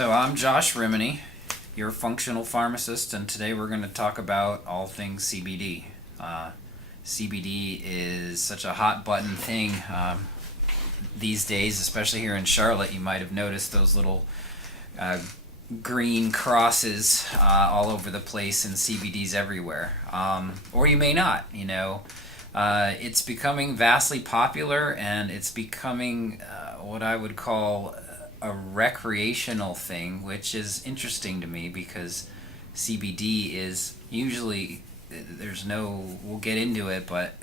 So I'm Josh Rimany, your functional pharmacist, and today we're going to talk about all things CBD. CBD is such a hot button thing these days, especially here in Charlotte. You might have noticed those little green crosses all over the place, and CBD's everywhere. Or you may not, It's becoming vastly popular, and it's becoming what I would call a recreational thing, which is interesting to me because CBD is usually we'll get into it, but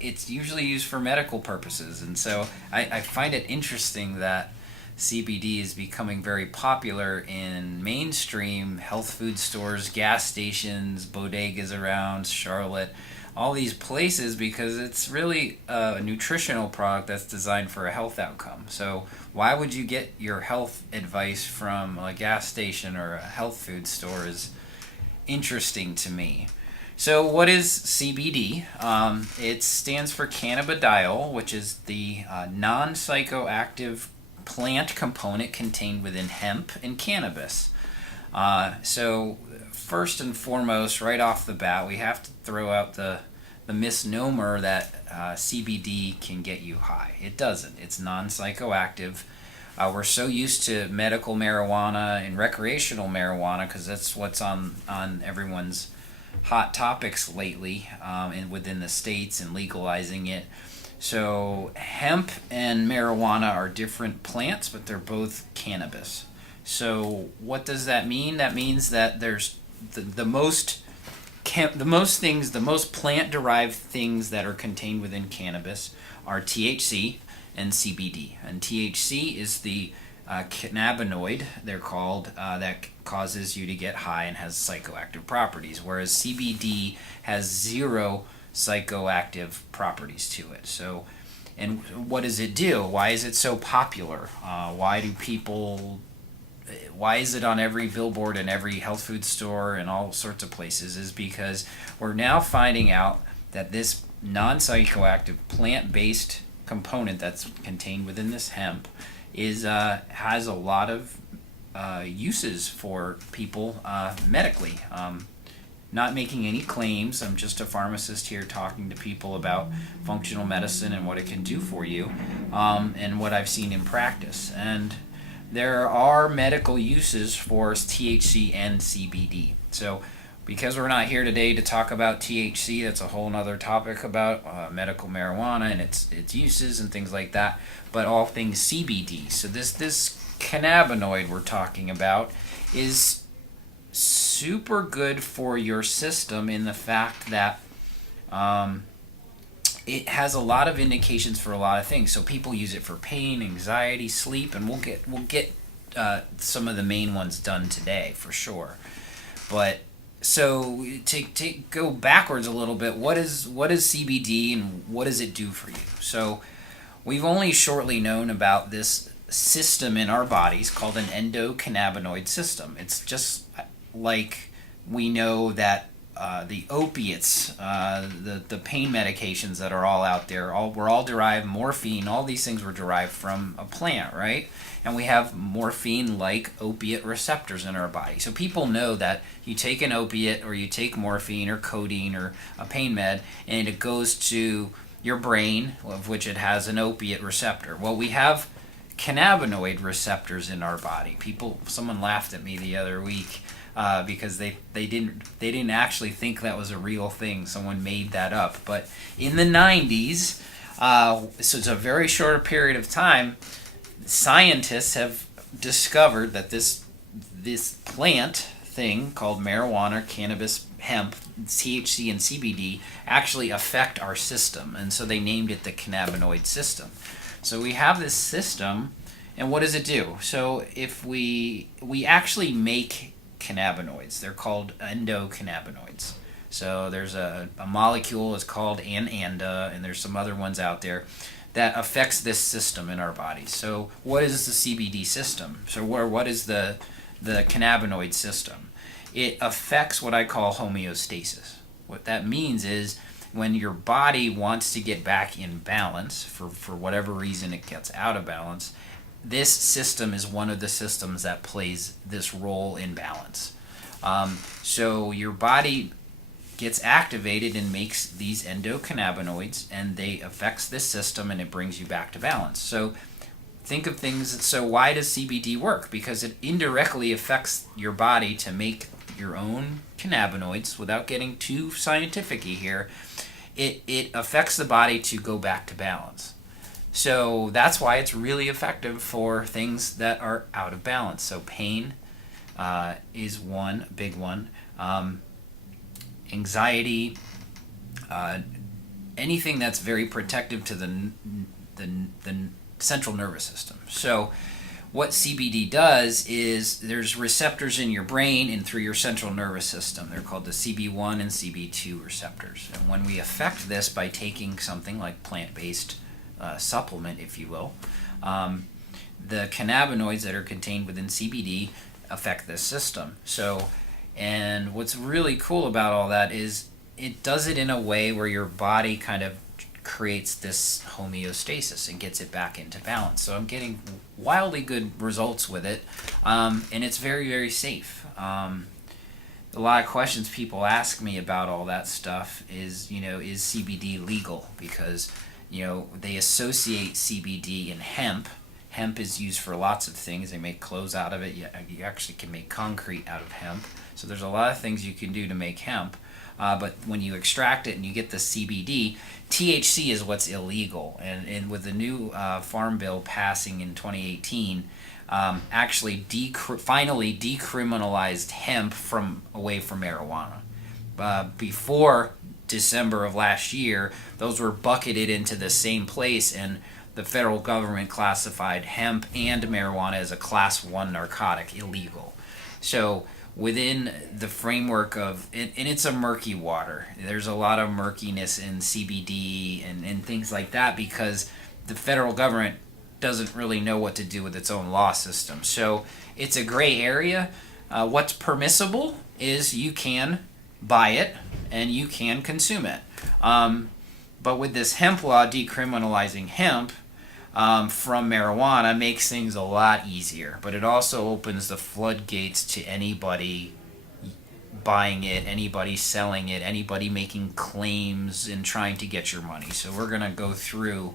it's usually used for medical purposes, and so I find it interesting that CBD is becoming very popular in mainstream health food stores, gas stations, bodegas around Charlotte, all these places, because it's really a nutritional product that's designed for a health outcome. So why would you get your health advice from a gas station or a health food store is interesting to me. So what is CBD? It stands for cannabidiol, which is the non-psychoactive plant component contained within hemp and cannabis. So first and foremost, right off the bat, we have to throw out the misnomer that CBD can get you high. It doesn't. It's non-psychoactive. We're so used to medical marijuana and recreational marijuana because that's what's on everyone's hot topics lately, and within the states and legalizing it. So hemp and marijuana are different plants, but they're both cannabis. So what does that mean? That means that there's the most plant-derived things that are contained within cannabis are THC and CBD. And THC is the cannabinoid, they're called, that causes you to get high and has psychoactive properties, whereas CBD has zero psychoactive properties to it. So, and what does it do? Why is it so popular? Why is it on every billboard in every health food store and all sorts of places? Is because we're now finding out that this non-psychoactive plant-based component that's contained within this hemp has a lot of uses for people medically. Not making any claims. I'm just a pharmacist here talking to people about functional medicine and what it can do for you, and what I've seen in practice. And there are medical uses for THC and CBD. So because we're not here today to talk about THC, that's a whole other topic about medical marijuana and its uses and things like that, but all things CBD. So this cannabinoid we're talking about is super good for your system in the fact that it has a lot of indications for a lot of things. So people use it for pain, anxiety, sleep, and we'll get some of the main ones done today for sure. But so to go backwards a little bit, what is CBD and what does it do for you? So we've only shortly known about this system in our bodies called an endocannabinoid system. It's just like we know that the opiates, the pain medications that are all out there, were all derived, morphine, all these things were derived from a plant, right? And we have morphine-like opiate receptors in our body. So people know that you take an opiate or you take morphine or codeine or a pain med, and it goes to your brain, of which it has an opiate receptor. Well, we have cannabinoid receptors in our body. Someone laughed at me the other week because they didn't actually think that was a real thing. Someone made that up. But in the 90s, so it's a very short period of time, scientists have discovered that this plant thing called marijuana, cannabis, hemp, THC, and CBD actually affect our system. And so they named it the cannabinoid system. So we have this system, and what does it do? So if we actually make cannabinoids, they're called endocannabinoids. So there's a molecule, it's called ananda, and there's some other ones out there that affects this system in our bodies. So what is the CBD system? So what is the cannabinoid system? It affects what I call homeostasis. What that means is when your body wants to get back in balance, for whatever reason it gets out of balance, this system is one of the systems that plays this role in balance. So your body gets activated and makes these endocannabinoids, and they affects this system, and it brings you back to balance. So think of things. So why does CBD work? Because it indirectly affects your body to make your own cannabinoids. Without getting too scientific-y here, it affects the body to go back to balance. So that's why it's really effective for things that are out of balance. So pain is one big one. Anxiety, anything that's very protective to the central nervous system. So what CBD does is there's receptors in your brain and through your central nervous system. They're called the CB1 and CB2 receptors. And when we affect this by taking something like plant-based supplement, if you will, the cannabinoids that are contained within CBD affect this system. So, and what's really cool about all that is it does it in a way where your body kind of creates this homeostasis and gets it back into balance. So I'm getting wildly good results with it, and it's very, very safe. A lot of questions people ask me about all that stuff is, is CBD legal? Because, they associate CBD and hemp. Hemp is used for lots of things. They make clothes out of it. You actually can make concrete out of hemp. So there's a lot of things you can do to make hemp. But when you extract it and you get the CBD, THC is what's illegal. And with the new Farm Bill passing in 2018, actually finally decriminalized hemp away from marijuana. Before December of last year, those were bucketed into the same place, and the federal government classified hemp and marijuana as a class 1 narcotic, illegal. So within the framework of, and it's a murky water. There's a lot of murkiness in CBD and things like that because the federal government doesn't really know what to do with its own law system. So it's a gray area. What's permissible is you can buy it and you can consume it. But with this hemp law decriminalizing hemp from marijuana makes things a lot easier. But it also opens the floodgates to anybody buying it, anybody selling it, anybody making claims and trying to get your money. So we're going to go through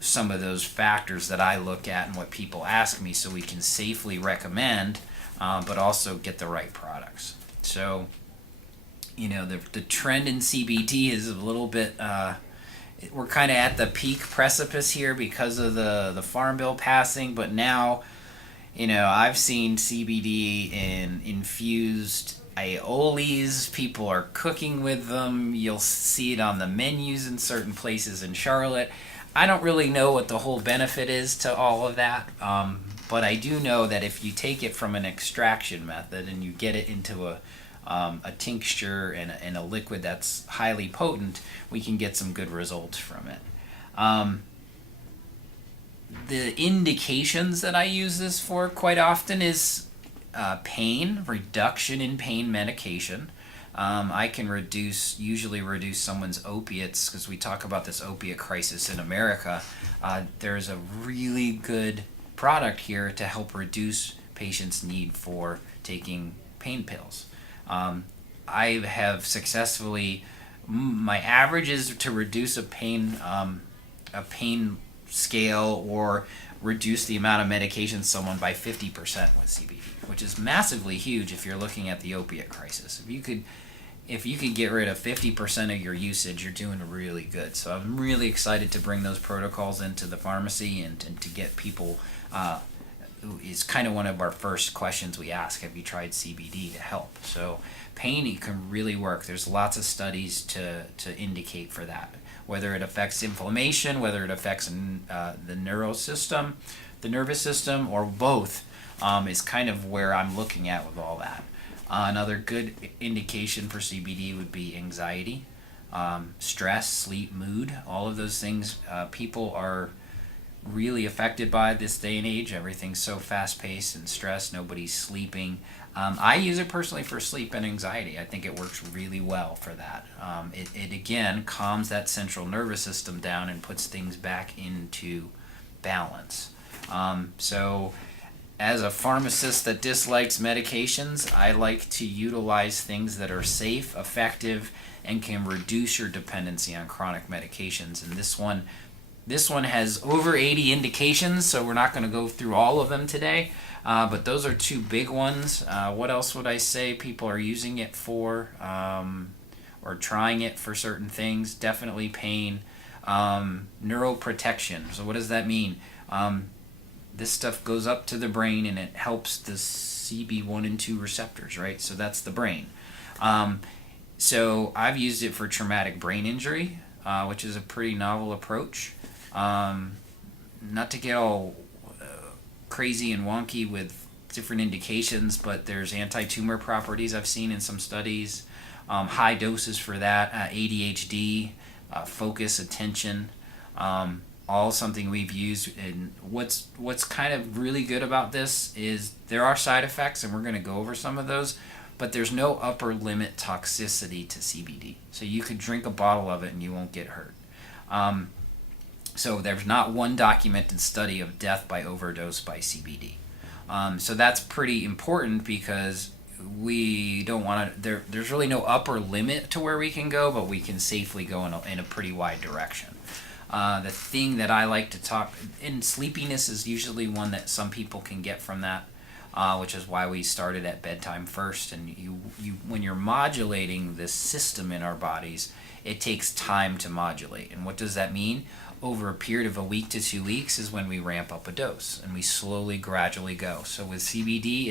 some of those factors that I look at and what people ask me so we can safely recommend, but also get the right products. So, the trend in CBD is a little bit, we're kind of at the peak precipice here because of the Farm Bill passing, but now, I've seen CBD in infused aiolis. People are cooking with them. You'll see it on the menus in certain places in Charlotte. I don't really know what the whole benefit is to all of that, but I do know that if you take it from an extraction method and you get it into a tincture and a liquid that's highly potent, we can get some good results from it. The indications that I use this for quite often is pain, reduction in pain medication. I can usually reduce someone's opiates because we talk about this opiate crisis in America. There's a really good product here to help reduce patients' need for taking pain pills. I have successfully, my average is to reduce a pain scale or reduce the amount of medication someone by 50% with CBD, which is massively huge if you're looking at the opiate crisis. If you could get rid of 50% of your usage, you're doing really good. So I'm really excited to bring those protocols into the pharmacy and to get people, is kind of one of our first questions we ask, have you tried CBD to help? So pain, it can really work. There's lots of studies to indicate for that. Whether it affects inflammation, whether it affects the nervous system, or both, is kind of where I'm looking at with all that. Another good indication for CBD would be anxiety, stress, sleep, mood, all of those things. People are really affected by this day and age. Everything's so fast-paced and stressed. Nobody's sleeping. I use it personally for sleep and anxiety. I think it works really well for that. It again calms that central nervous system down and puts things back into balance. So as a pharmacist that dislikes medications, I like to utilize things that are safe, effective, and can reduce your dependency on chronic medications. And this one has over 80 indications, so we're not going to go through all of them today. But those are two big ones. What else would I say people are using it for, or trying it for certain things? Definitely pain. Neuroprotection. So what does that mean? This stuff goes up to the brain and it helps the CB1 and 2 receptors, right? So that's the brain. So I've used it for traumatic brain injury, which is a pretty novel approach. Not to get all crazy and wonky with different indications, but there's anti-tumor properties I've seen in some studies. High doses for that, ADHD, focus, attention, all something we've used. And what's kind of really good about this is there are side effects, and we're going to go over some of those, but there's no upper limit toxicity to CBD. So you could drink a bottle of it and you won't get hurt. So there's not one documented study of death by overdose by CBD. So that's pretty important because we don't want to, there's really no upper limit to where we can go, but we can safely go in a pretty wide direction. The thing that I like to talk, and sleepiness is usually one that some people can get from that, which is why we started at bedtime first. And you when you're modulating this system in our bodies, it takes time to modulate. And what does that mean? Over a period of a week to 2 weeks is when we ramp up a dose, and we slowly, gradually go. So with CBD,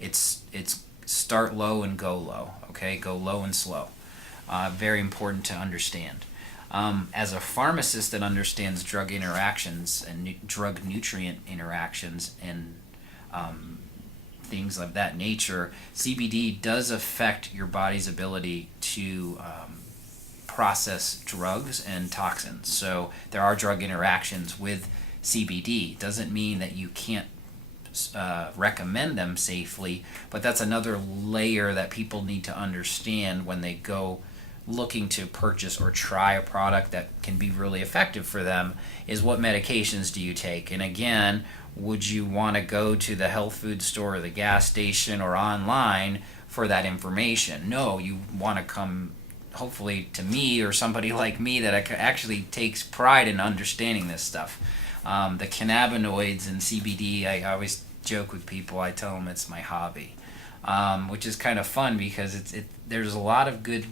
it's start low and go low. Okay, go low and slow. Very important to understand. As a pharmacist that understands drug interactions and drug nutrient interactions and things of that nature, CBD does affect your body's ability to process drugs and toxins. So there are drug interactions with CBD. Doesn't mean that you can't recommend them safely, but that's another layer that people need to understand when they go looking to purchase or try a product that can be really effective for them, is what medications do you take? And again, would you want to go to the health food store or the gas station or online for that information? No, you want to come hopefully to me or somebody like me that actually takes pride in understanding this stuff. The cannabinoids and CBD, I always joke with people, I tell them it's my hobby, which is kind of fun because there's a lot of good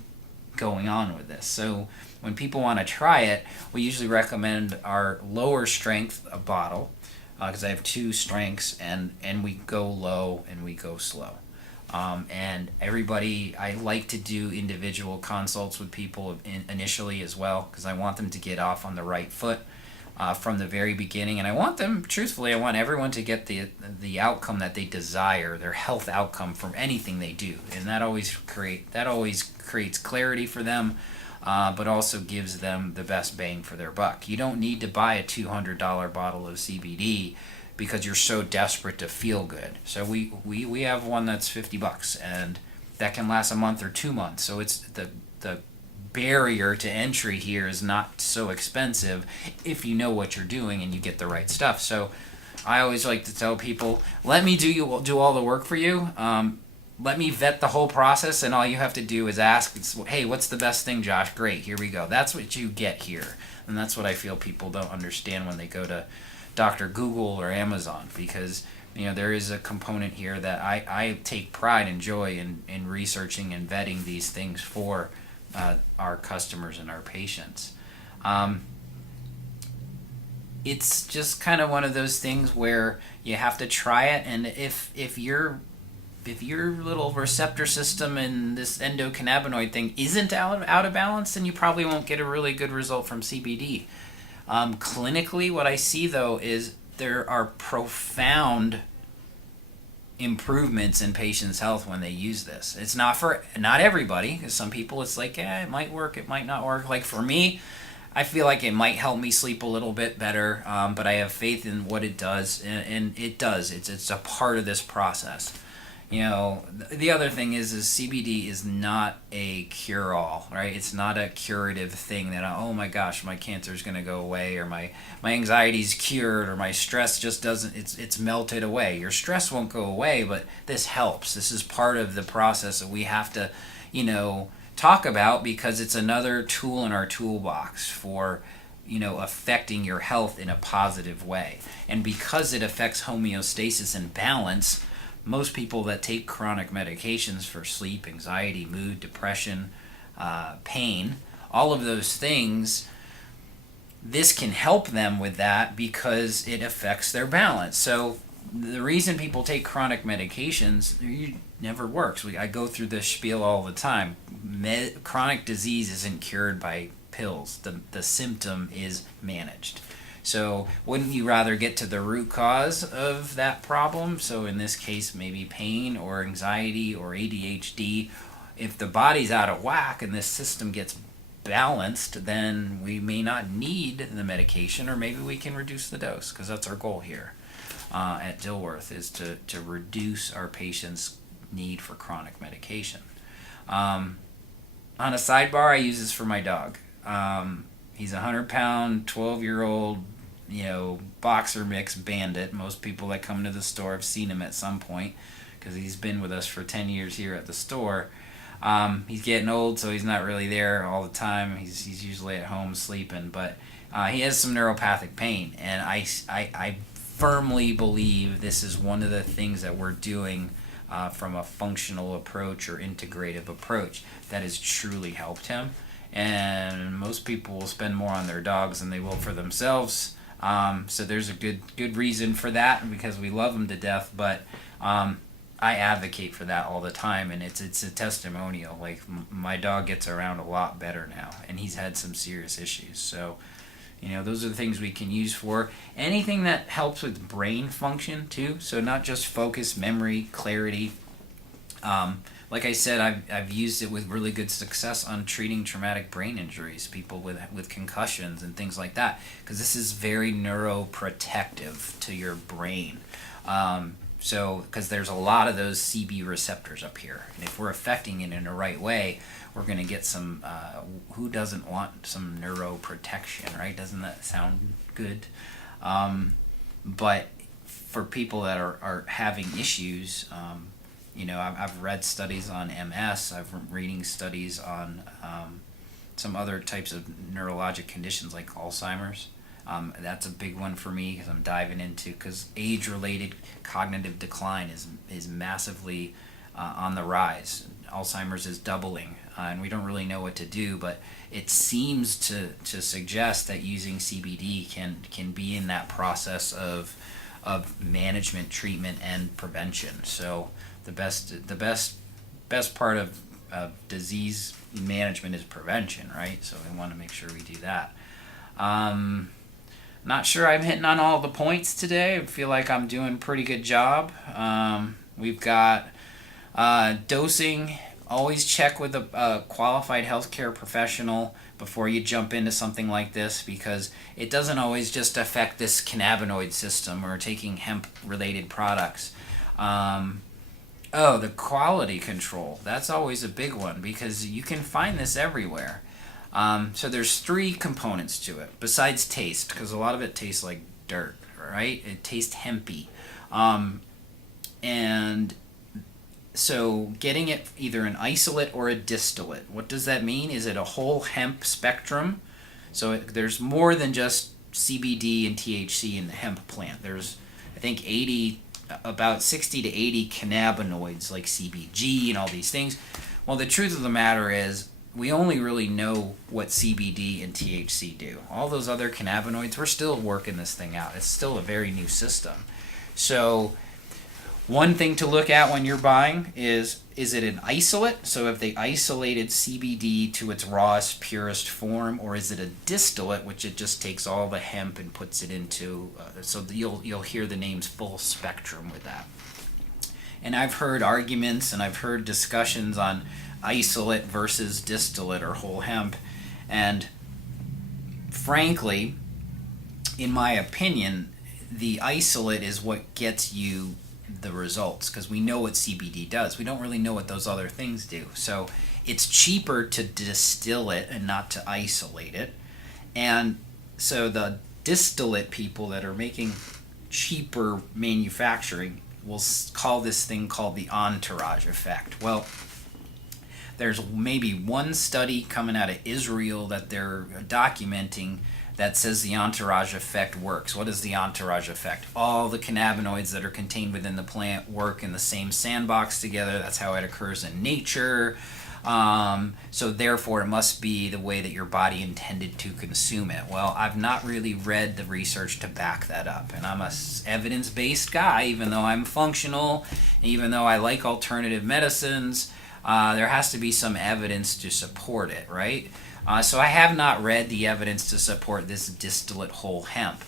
going on with this. So when people want to try it, we usually recommend our lower strength bottle, because I have two strengths, and we go low and we go slow. And everybody, I like to do individual consults with people initially as well, because I want them to get off on the right foot from the very beginning. And I want them, truthfully, I want everyone to get the outcome that they desire, their health outcome from anything they do. And that always creates clarity for them, but also gives them the best bang for their buck. You don't need to buy a $200 bottle of CBD because you're so desperate to feel good. So we have one that's $50, and that can last a month or 2 months. So it's the barrier to entry here is not so expensive if you know what you're doing and you get the right stuff. So I always like to tell people, let me do all the work for you. Let me vet the whole process, and all you have to do is ask, hey, what's the best thing, Josh? Great, here we go. That's what you get here. And that's what I feel people don't understand when they go to Dr. Google or Amazon, because there is a component here that I take pride and joy in researching and vetting these things for our customers and our patients. It's just kind of one of those things where you have to try it, and if your little receptor system and this endocannabinoid thing isn't out of balance, then you probably won't get a really good result from CBD. Clinically, what I see though is there are profound improvements in patients' health when they use this. It's not everybody, because some people it's like, it might work, it might not work. Like for me, I feel like it might help me sleep a little bit better, but I have faith in what it does, and it does. It's a part of this process. The other thing is CBD is not a cure-all, right? It's not a curative thing that, oh my gosh, my cancer is going to go away, or my anxiety's cured, or my stress just doesn't, it's melted away. Your stress won't go away, but this helps. This is part of the process that we have to, talk about, because it's another tool in our toolbox for affecting your health in a positive way. And because it affects homeostasis and balance, most people that take chronic medications for sleep, anxiety, mood, depression, pain, all of those things, this can help them with that because it affects their balance. So the reason people take chronic medications, it never works. I go through this spiel all the time. Chronic disease isn't cured by pills. The symptom is managed. So wouldn't you rather get to the root cause of that problem? So in this case, maybe pain or anxiety or ADHD. If the body's out of whack and this system gets balanced, then we may not need the medication, or maybe we can reduce the dose, because that's our goal here at Dilworth, is to reduce our patients' need for chronic medication. On a sidebar, I use this for my dog. He's a 100-pound, 12-year-old, boxer mix bandit. Most people that come to the store have seen him at some point, because he's been with us for 10 years here at the store. He's getting old, so he's not really there all the time. He's usually at home sleeping, but he has some neuropathic pain, and I firmly believe this is one of the things that we're doing from a functional approach or integrative approach that has truly helped him. And most people will spend more on their dogs than they will for themselves. So there's a good reason for that, because we love them to death. But I advocate for that all the time, and it's a testimonial. Like, my dog gets around a lot better now, and he's had some serious issues. So, those are the things we can use for anything that helps with brain function too. So not just focus, memory, clarity. Like I said, I've used it with really good success on treating traumatic brain injuries, people with concussions and things like that, because this is very neuroprotective to your brain. Because there's a lot of those CB receptors up here, and if we're affecting it in the right way, we're going to get some, who doesn't want some neuroprotection, right? Doesn't that sound good? But for people that are having issues, I've read studies on MS. I've reading studies on some other types of neurologic conditions like Alzheimer's. That's a big one for me, because I'm diving into, because age-related cognitive decline is massively on the rise. Alzheimer's is doubling, and we don't really know what to do, but it seems to suggest that using CBD can be in that process of management, treatment, and prevention. So the best part of disease management is prevention, right? So we want to make sure we do that. Not sure I'm hitting on all the points today. I feel like I'm doing a pretty good job. We've got dosing. Always check with a qualified healthcare professional before you jump into something like this, because it doesn't always just affect this cannabinoid system or taking hemp-related products. The quality control. That's always a big one, because you can find this everywhere. So there's 3 components to it, besides taste, because a lot of it tastes like dirt, right? It tastes hempy. And so getting it either an isolate or a distillate. What does that mean? Is it a whole hemp spectrum? So there's more than just CBD and THC in the hemp plant. There's, I think, about 60 to 80 cannabinoids like CBG and all these things. Well, the truth of the matter is, we only really know what CBD and THC do. All those other cannabinoids, we're still working this thing out. It's still a very new system. So one thing to look at when you're buying is it an isolate? So if they isolated CBD to its rawest, purest form, or is it a distillate, which it just takes all the hemp and puts it into, so you'll hear the names full spectrum with that. And I've heard arguments and I've heard discussions on isolate versus distillate or whole hemp, and frankly, in my opinion, the isolate is what gets you the results, because we know what CBD does. We don't really know what those other things do. So it's cheaper to distill it and not to isolate it. And so the distillate people that are making cheaper manufacturing will call this thing called the entourage effect. Well, there's maybe one study coming out of Israel that they're documenting that says the entourage effect works. What is the entourage effect? All the cannabinoids that are contained within the plant work in the same sandbox together. That's how it occurs in nature. So therefore, it must be the way that your body intended to consume it. Well, I've not really read the research to back that up. And I'm a evidence-based guy, even though I'm functional, even though I like alternative medicines. There has to be some evidence to support it, right? So I have not read the evidence to support this distillate whole hemp.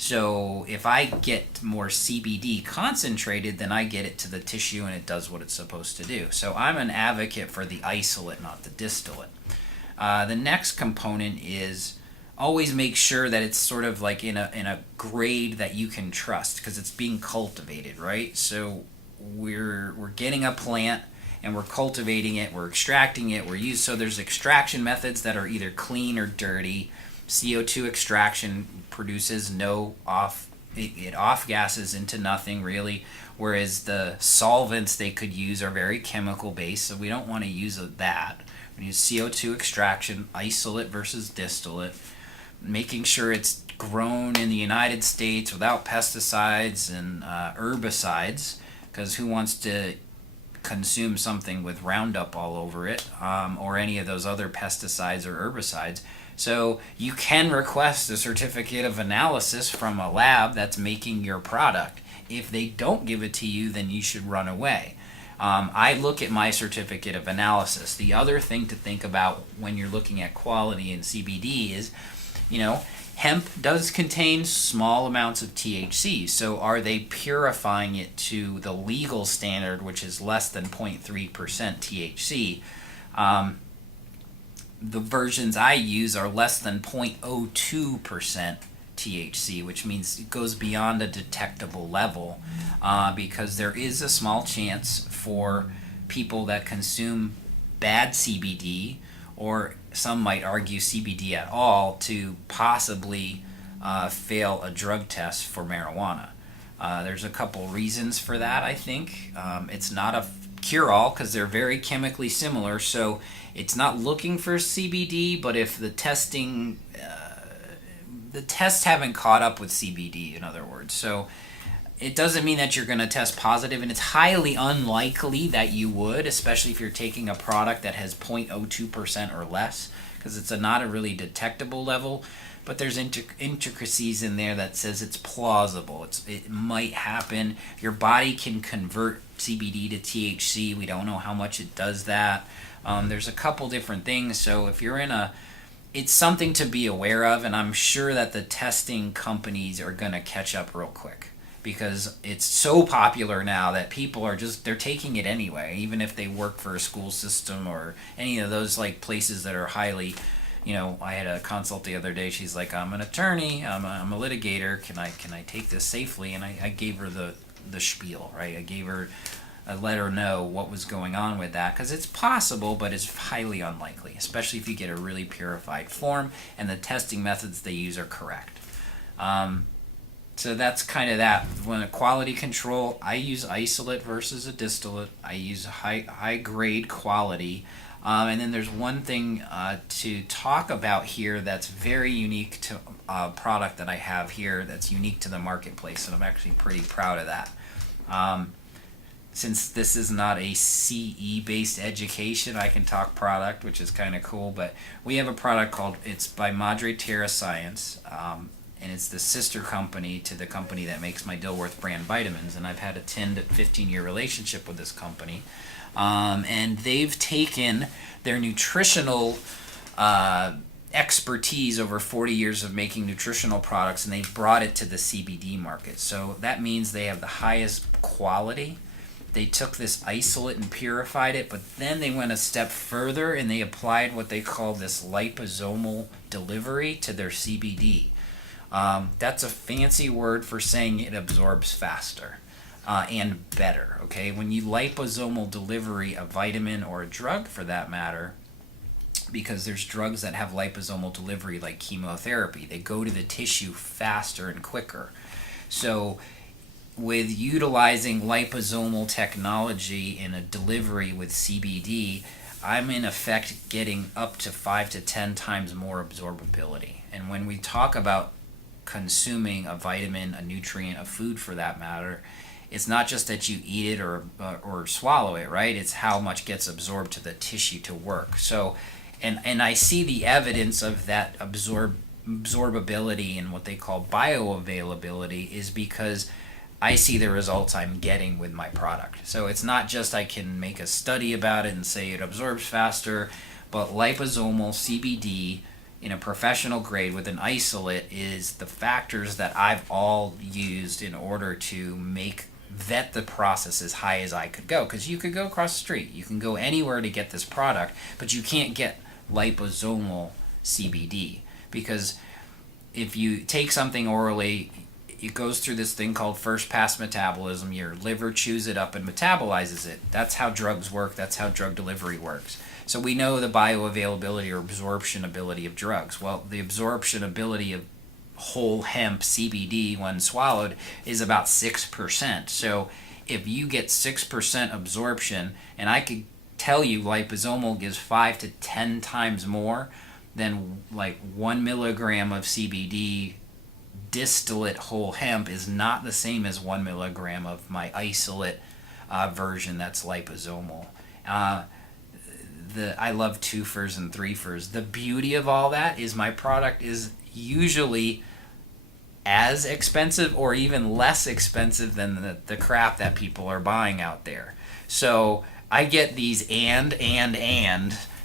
So if I get more CBD concentrated, then I get it to the tissue and it does what it's supposed to do. So I'm an advocate for the isolate, not the distillate. The next component is always make sure that it's sort of like in a grade that you can trust, because it's being cultivated, right? So we're getting a plant and we're cultivating it, we're extracting it, so there's extraction methods that are either clean or dirty. CO2 extraction produces it off gases into nothing really, whereas the solvents they could use are very chemical based, so we don't want to use that. We use CO2 extraction, isolate versus distillate, making sure it's grown in the United States without pesticides and herbicides, because who wants to consume something with Roundup all over it, or any of those other pesticides or herbicides. So you can request a certificate of analysis from a lab that's making your product. If they don't give it to you, then you should run away. I look at my certificate of analysis. The other thing to think about when you're looking at quality in CBD is, hemp does contain small amounts of THC, so are they purifying it to the legal standard, which is less than 0.3% THC? The versions I use are less than 0.02% THC, which means it goes beyond a detectable level, because there is a small chance for people that consume bad CBD, or some might argue CBD at all, to possibly fail a drug test for marijuana. There's a couple reasons for that, I think. It's not a cure-all because they're very chemically similar, so it's not looking for CBD, but if the tests haven't caught up with CBD, in other words. So it doesn't mean that you're going to test positive, and it's highly unlikely that you would, especially if you're taking a product that has 0.02% or less, because it's not a really detectable level. But there's intricacies in there that says it's plausible. It might happen. Your body can convert CBD to THC. We don't know how much it does that. There's a couple different things. So if you're it's something to be aware of, and I'm sure that the testing companies are going to catch up real quick, because it's so popular now that people are they're taking it anyway, even if they work for a school system or any of those like places that are highly, I had a consult the other day. She's like, I'm an attorney, I'm a litigator, can I take this safely? And I gave her the spiel, right? I let her know what was going on with that, because it's possible, but it's highly unlikely, especially if you get a really purified form and the testing methods they use are correct. So that's kind of that. When a quality control, I use isolate versus a distillate. I use high grade quality. And then there's one thing to talk about here that's very unique to a product that I have here that's unique to the marketplace, and I'm actually pretty proud of that. Since this is not a CE-based education, I can talk product, which is kind of cool, but we have a product it's by Madre Terra Science, and it's the sister company to the company that makes my Dilworth brand vitamins, and I've had a 10 to 15-year relationship with this company. And they've taken their nutritional expertise over 40 years of making nutritional products, and they've brought it to the CBD market. So that means they have the highest quality. They took this isolate and purified it, but then they went a step further and they applied what they call this liposomal delivery to their CBD. That's a fancy word for saying it absorbs faster. and better. Okay, when you liposomal delivery a vitamin or a drug for that matter, because there's drugs that have liposomal delivery like chemotherapy, they go to the tissue faster and quicker. So with utilizing liposomal technology in a delivery with CBD, I'm in effect getting up to 5 to 10 times more absorbability. And when we talk about consuming a vitamin, a nutrient, a food for that matter, it's not just that you eat it or swallow it, right? It's how much gets absorbed to the tissue to work. So, and I see the evidence of that absorbability and what they call bioavailability is because I see the results I'm getting with my product. So it's not just I can make a study about it and say it absorbs faster, but liposomal CBD in a professional grade with an isolate is the factors that I've all used in order to vet the process as high as I could go. Because you could go across the street, you can go anywhere to get this product, but you can't get liposomal CBD because if you take something orally, it goes through this thing called first pass metabolism. Your liver chews it up and metabolizes it. That's how drugs work. That's how drug delivery works. So we know the bioavailability or absorption ability of drugs. Well, the absorption ability of whole hemp CBD when swallowed is about 6%. So if you get 6% absorption, and I could tell you liposomal gives 5 to 10 times more than like 1 milligram of CBD distillate whole hemp is not the same as 1 milligram of my isolate version that's liposomal. I love twofers and threefers. The beauty of all that is my product is usually as expensive or even less expensive than the crap that people are buying out there. So I get these and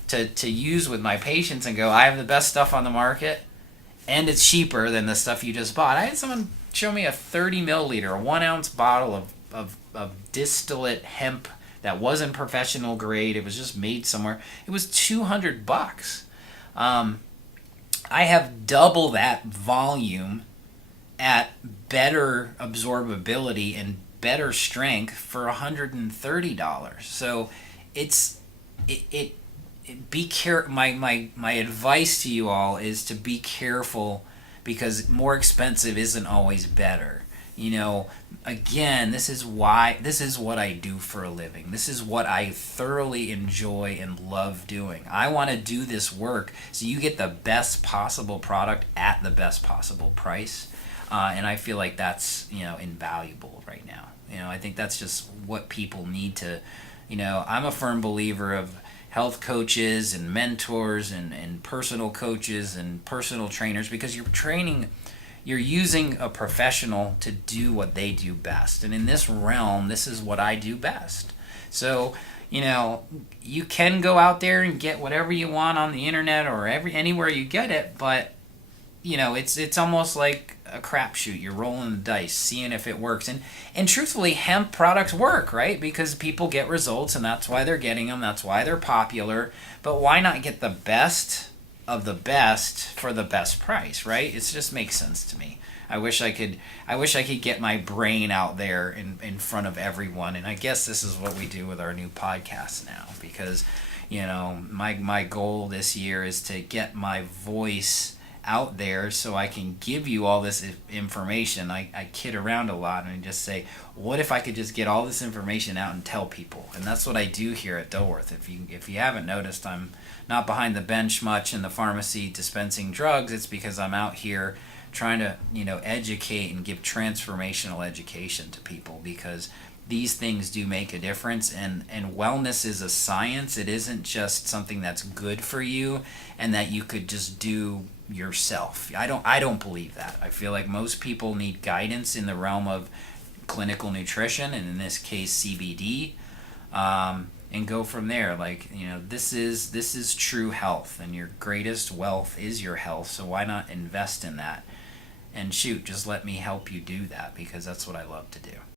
to use with my patients and go, I have the best stuff on the market and it's cheaper than the stuff you just bought. I had someone show me a 30 milliliter, a 1 ounce bottle of distillate hemp that wasn't professional grade. It was just made somewhere. It was $200. I have double that volume at better absorbability and better strength for $130. So be care. My advice to you all is to be careful because more expensive isn't always better. You know, again, this is what I do for a living. This is what I thoroughly enjoy and love doing. I want to do this work so you get the best possible product at the best possible price. And I feel like that's, invaluable right now. I think that's just what people need to, I'm a firm believer of health coaches and mentors and personal coaches and personal trainers because you're using a professional to do what they do best. And in this realm, this is what I do best. So, you can go out there and get whatever you want on the internet or anywhere you get it, but it's almost like a crapshoot. You're rolling the dice, seeing if it works. And truthfully, hemp products work, right? Because people get results, and that's why they're getting them. That's why they're popular. But why not get the best of the best for the best price, right? It just makes sense to me. I wish I could get my brain out there in front of everyone. And I guess this is what we do with our new podcast now, because my goal this year is to get my voice out there so I can give you all this information. I kid around a lot and just say, what if I could just get all this information out and tell people? And that's what I do here at Dilworth. If you haven't noticed, I'm not behind the bench much in the pharmacy dispensing drugs. It's because I'm out here trying to educate and give transformational education to people, because these things do make a difference, and wellness is a science. It isn't just something that's good for you and that you could just do yourself. I don't believe that. I feel like most people need guidance in the realm of clinical nutrition, and in this case CBD, and go from there. This is true health, and your greatest wealth is your health, so why not invest in that? And just let me help you do that, because that's what I love to do.